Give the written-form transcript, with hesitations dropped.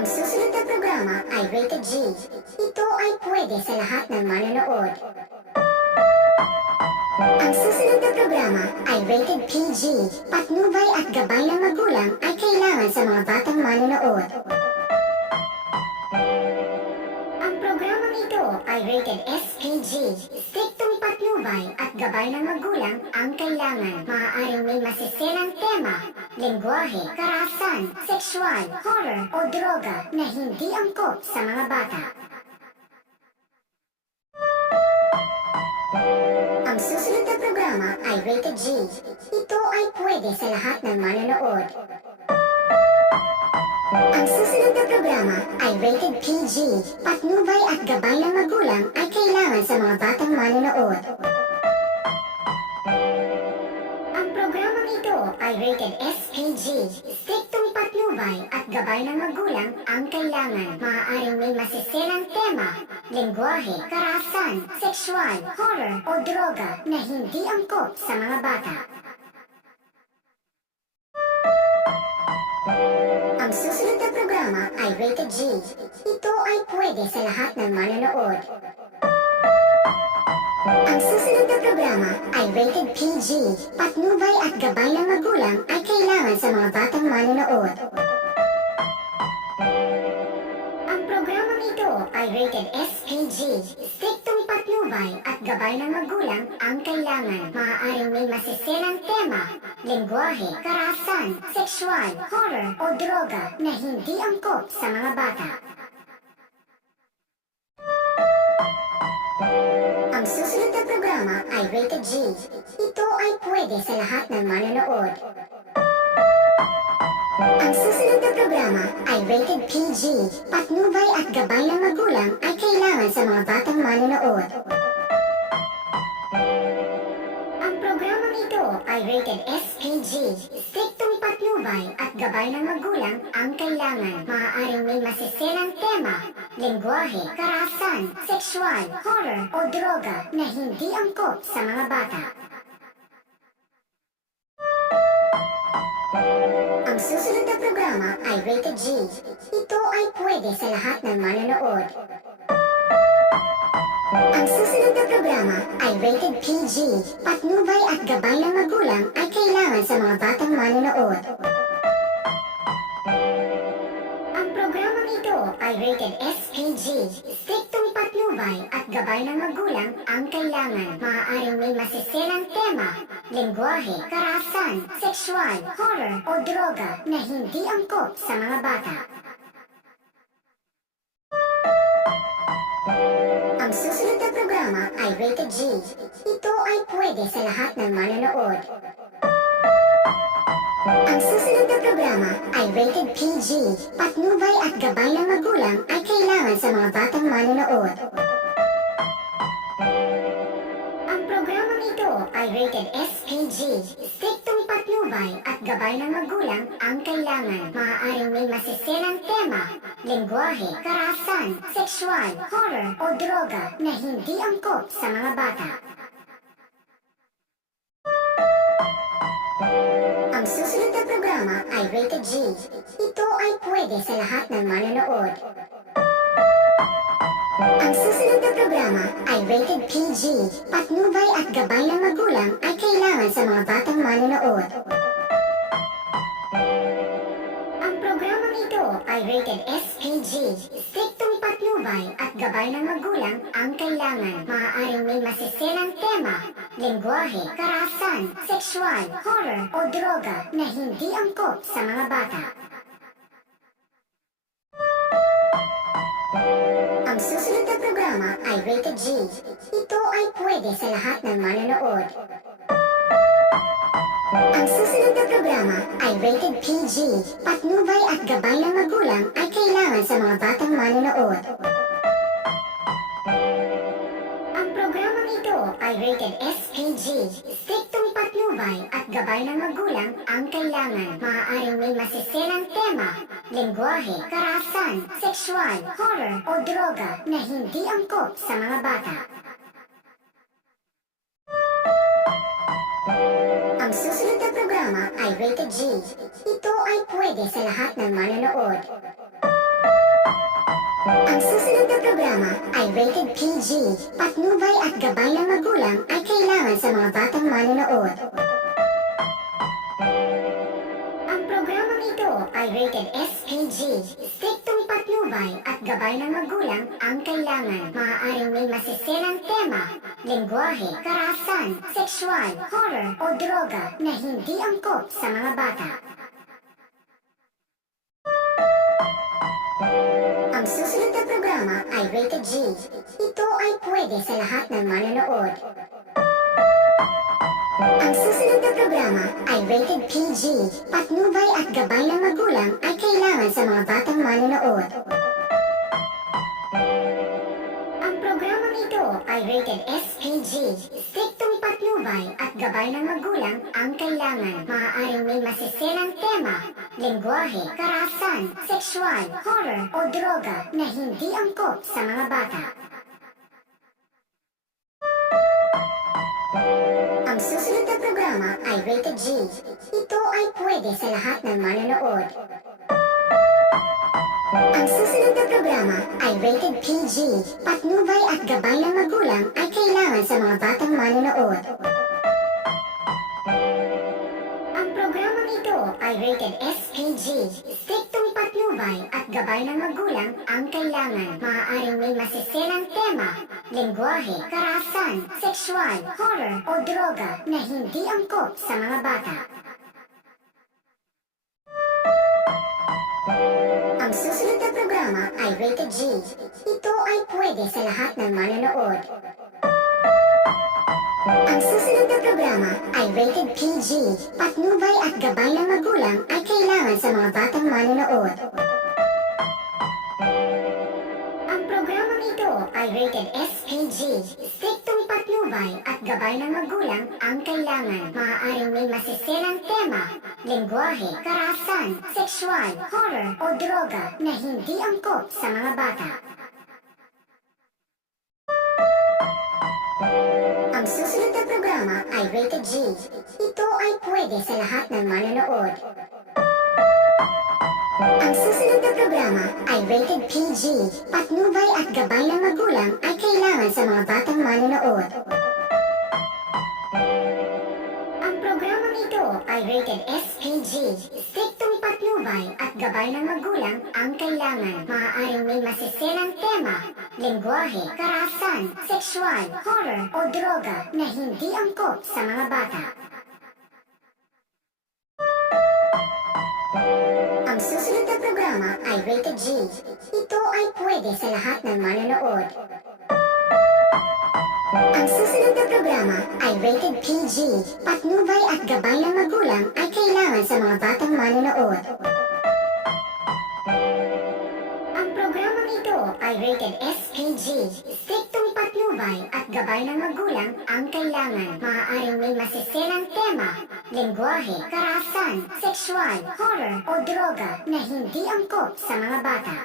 Ang susunod na programa ay rated G. Ito ay pwede sa lahat ng manonood. Ang susunod na programa ay rated PG. Patnubay at gabay ng magulang ay kailangan sa mga batang manonood. Ang programang ito ay rated SPG. Striktong patnubay at gabay ng magulang ang kailangan. Maaaring may masiselang tema, lengguwahe, karahasan, sexual, horror o droga na hindi angkop sa mga bata. Ang susunod na programa ay rated G. Ito ay pwede sa lahat ng manonood. Ang susunod na programa ay rated PG. Patnubay at gabay ng magulang ay kailangan sa mga batang manonood. Ang programang ito ay rated SPG. Striktong patnubay at gabay ng magulang ang kailangan. Maaaring may masiselang tema, lengguwahe, karahasan, sexual, horror o droga na hindi angkop sa mga bata. Ang susunod na programa ay rated G. Ito ay pwede sa lahat ng manonood. Ang susunod na programa ay rated PG. Patnubay at gabay ng magulang ay kailangan sa mga batang manonood. Ang programang ito ay rated SPG. Striktong patnubay at gabay ng magulang ang kailangan. Maaaring may masiselang tema, lengguwahe, karahasan, sexual, horror o droga na hindi angkop sa mga bata. Ang susunod na programa ay rated G. Ito ay pwede sa lahat ng manonood. Ang susunod na programa ay rated PG. Patnubay at gabay ng magulang ay kailangan sa mga batang manonood. Ang programang ito ay rated SPG. Striktong patnubay at gabay ng magulang ang kailangan. Maaaring may masiselang tema, lengguwahe, karahasan, sexual, horror o droga na hindi angkop sa mga bata. Ang susunod na programa ay rated G. Ito ay pwede sa lahat ng manonood. Ang susunod na programa ay rated PG. Patnubay at gabay ng magulang ay kailangan sa mga batang manonood. Ang programang ito ay rated SPG. Striktong patnubay at gabay ng magulang ang kailangan. Maaaring may masiselang tema, lengguwahe, karahasan, sexual, horror o droga na hindi angkop sa mga bata. Ang susunod na programa ay rated G. Ito ay pwede sa lahat ng manonood. Ang susunod na programa ay rated PG. Patnubay at gabay ng magulang ay kailangan sa mga batang manonood. Ang programang ito ay rated SPG. Striktong patnubay at gabay ng magulang ang kailangan. Maaaring may masiselang tema, lengguwahe, karahasan, sexual, horror o droga na hindi angkop sa mga bata. Ang susunod na programa ay rated G. Ito ay pwede sa lahat ng manonood. Ang susunod na programa ay rated PG. Patnubay at gabay ng magulang ay kailangan sa mga batang manonood. Ang programang ito ay rated SPG. Striktong patnubay at gabay ng magulang ang kailangan. Maaaring may masiselang tema, lengguwahe, karahasan, sexual, horror o droga na hindi angkop sa mga bata. Ang susunod na programa ay rated G. Ito ay pwede sa lahat ng manonood. Ang susunod na programa ay rated PG. Patnubay at gabay ng magulang ay kailangan sa mga batang manonood. Ang programang ito ay rated SPG. Striktong patnubay at gabay ng magulang ang kailangan. Maaaring may masiselang tema, lengguwahe, karahasan, sexual, horror o droga na hindi angkop sa mga bata. Ang susunod na programa ay rated G. Ito ay pwede sa lahat ng manonood. Ang susunod na programa ay rated PG. Patnubay at gabay ng magulang ay kailangan sa mga batang manonood. Ang programang ito ay rated SPG. Striktong patnubay at gabay ng magulang ang kailangan. Maaaring may masiselang tema, lengguwahe, karahasan, sexual, horror o droga na hindi angkop sa mga bata. Ang susunod na programa ay rated G. Ito ay pwede sa lahat ng manonood. Ang susunod na programa ay rated PG. Patnubay at gabay ng magulang ay kailangan sa mga batang manonood. Ang programang ito ay rated SPG. Striktong patnubay at gabay ng magulang ang kailangan. Maaaring may masiselang tema, lengguwahe, karahasan, sexual, horror o droga na hindi angkop sa mga bata. Ang susunod na programa ay rated G. Ito ay pwede sa lahat ng manonood. Ang susunod na programa ay rated PG. Patnubay at gabay ng magulang ay kailangan sa mga batang manonood. Ang programang ito ay rated SPG. Striktong patnubay at gabay ng magulang ang kailangan. Maaaring may masiselang tema, lengguwahe, karahasan, sexual, horror o droga na hindi angkop sa mga bata. Ang susunod na programa ay rated G. Ito ay pwede sa lahat ng manonood. Ang susunod na programa ay rated PG. Patnubay at gabay ng magulang ay kailangan sa mga batang manonood. Ang programang ito ay rated SPG. Striktong patnubay at gabay ng magulang ang kailangan. Maaaring may masiselang tema, lengguwahe, karahasan, sexual, horror o droga na hindi angkop sa mga bata. Ang susunod na programa ay rated G. Ito ay pwede sa lahat ng manonood. Ang susunod na programa ay rated PG. Patnubay at gabay ng magulang ay kailangan sa mga batang manonood. Ang programang ito ay rated SPG. Striktong patnubay at gabay ng magulang ang kailangan. Maaaring may masiselang tema, lengguwahe, karahasan, sexual, horror o droga na hindi angkop sa mga bata. Ang susunod na programa ay rated G. Ito ay pwede sa lahat ng manonood. Ang susunod na programa ay rated PG. Patnubay at gabay ng magulang ay kailangan sa mga batang manonood. Ang programang ito ay rated SPG. Striktong patnubay at gabay ng magulang ang kailangan. Maaaring may masiselang tema, lengguwahe, karahasan, sexual, horror o droga na hindi angkop sa mga bata.